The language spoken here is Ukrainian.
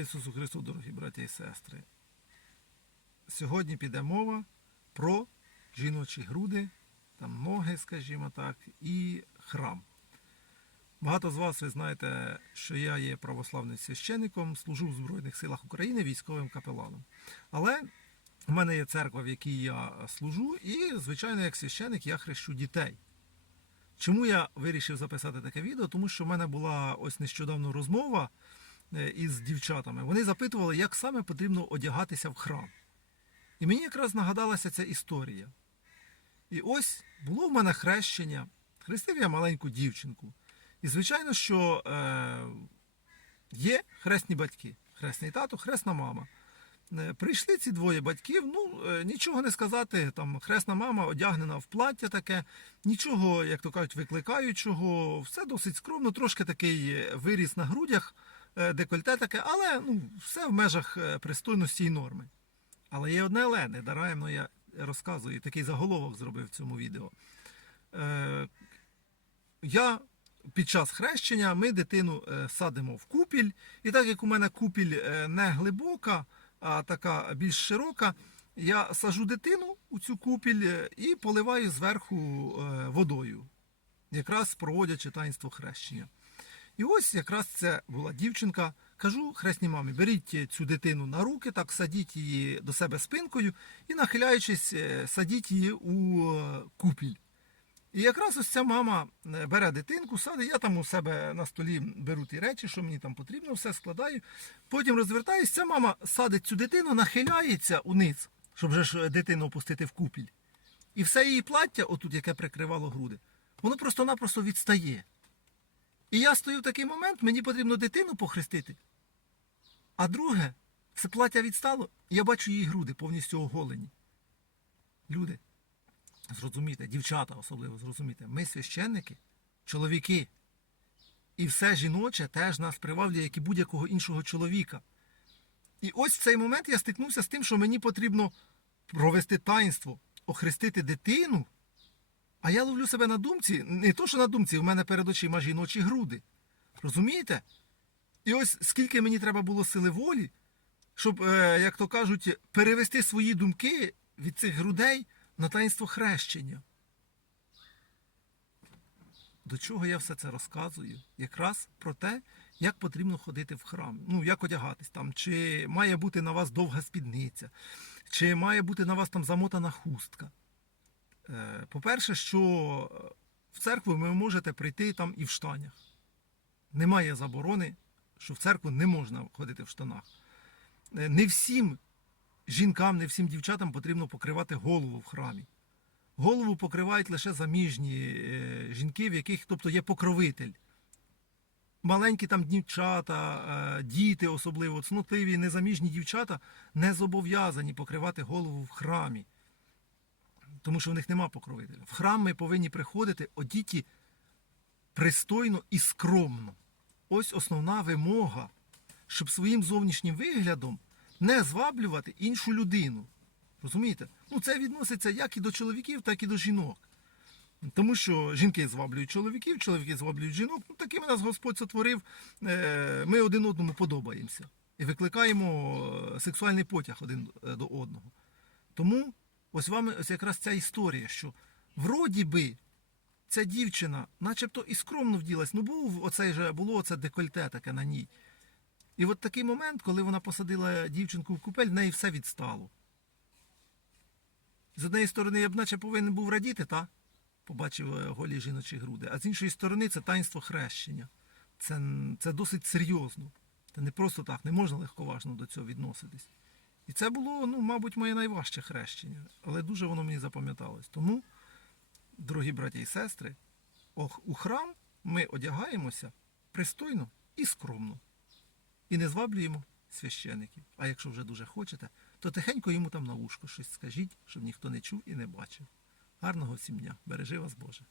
Ісусу Христу, дорогі браті і сестри. Сьогодні піде мова про жіночі груди, там ноги, скажімо так, і храм. Багато з вас ви знаєте, що я є православним священником, служу в Збройних силах України військовим капеланом. Але в мене є церква, в якій я служу, і, звичайно, як священник я хрещу дітей. Чому я вирішив записати таке відео? Тому що в мене була ось нещодавно розмова із дівчатами. Вони запитували, як саме потрібно одягатися в храм. І мені якраз нагадалася ця історія. І ось було в мене хрещення, хрестив я маленьку дівчинку. І звичайно, що е, є хресні батьки, хресний тато, хресна мама. Е, Прийшли ці двоє батьків, ну е, нічого не сказати. Там хресна мама одягнена в плаття таке, нічого, як то кажуть, викликаючого, все досить скромно, трошки такий е, виріс на грудях, е, декольте таке, але ну, все в межах е, пристойності і норми. Але є одне але, недаремно я розказую, такий заголовок зробив в цьому відео. Е, я під час хрещення ми дитину е, садимо в купіль, і так як у мене купіль е, не глибока, а така більш широка, я сажу дитину у цю купіль е, і поливаю зверху е, водою, якраз проводячи таїнство хрещення. І ось якраз це була дівчинка. Кажу хресній мамі, беріть цю дитину на руки, так садіть її до себе спинкою і, нахиляючись, е, садіть її у е, купіль. І якраз ось ця мама е, бере дитинку, садить, я там у себе на столі беру ті речі, що мені там потрібно, все складаю. Потім розвертаюсь, ця мама садить цю дитину, нахиляється униз, щоб же дитину опустити в купіль. І все її плаття, отут, яке прикривало груди, воно просто-напросто відстає. І я стою в такий момент, мені потрібно дитину похрестити. А друге, це плаття відстало, і я бачу її груди повністю оголені. Люди, зрозумійте, дівчата особливо зрозумійте, ми священники, чоловіки. І все жіноче теж нас приваблює, як і будь-якого іншого чоловіка. І ось в цей момент я стикнувся з тим, що мені потрібно провести таїнство, охрестити дитину. А я ловлю себе на думці, не то, що на думці, в мене перед очима жіночі груди. Розумієте? І ось скільки мені треба було сили волі, щоб, е, як то кажуть, перевести свої думки від цих грудей на таїнство хрещення. До чого я все це розказую? Якраз про те, як потрібно ходити в храм. Ну, як одягатись там, чи має бути на вас довга спідниця, чи має бути на вас там замотана хустка. Е, По-перше, що в церкву ви можете прийти там і в штанях. Немає заборони, що в церкву не можна ходити в штанах. Е, Не всім жінкам, не всім дівчатам потрібно покривати голову в храмі. Голову покривають лише заміжні е, жінки, в яких тобто є покровитель. Маленькі там дівчата, е, діти, особливо цнотливі, незаміжні дівчата не зобов'язані покривати голову в храмі тому що в них нема покровителя. В храм ми повинні приходити одіті пристойно і скромно. Ось основна вимога, щоб своїм зовнішнім виглядом не зваблювати іншу людину. Розумієте? Ну це відноситься як і до чоловіків, так і до жінок. Тому що жінки зваблюють чоловіків, чоловіки зваблюють жінок. Ну, таким нас Господь сотворив, е, ми один одному подобаємося і викликаємо е, сексуальний потяг один е, до одного. Тому ось вам ось якраз ця історія, що вроді би ця дівчина, начебто і скромно вділась, ну був оцей же, було оце декольте таке на ній. І от такий момент, коли вона посадила дівчинку в купель, в неї все відстало. З однієї сторони, я б наче повинен був радіти, та? побачив е, голі жіночі груди. А з іншої сторони, це таїнство хрещення. Це, це досить серйозно. Це не просто так, не можна легковажно до цього відноситись. І це було, ну, мабуть, моє найважче хрещення, але дуже воно мені запам'яталось. Тому, дорогі браті і сестри, ох, у храм ми одягаємося пристойно і скромно. І не зваблюємо священиків. А якщо вже дуже хочете, то тихенько йому там на вушко щось скажіть, щоб ніхто не чув і не бачив. Гарного всім дня! Бережи вас Боже!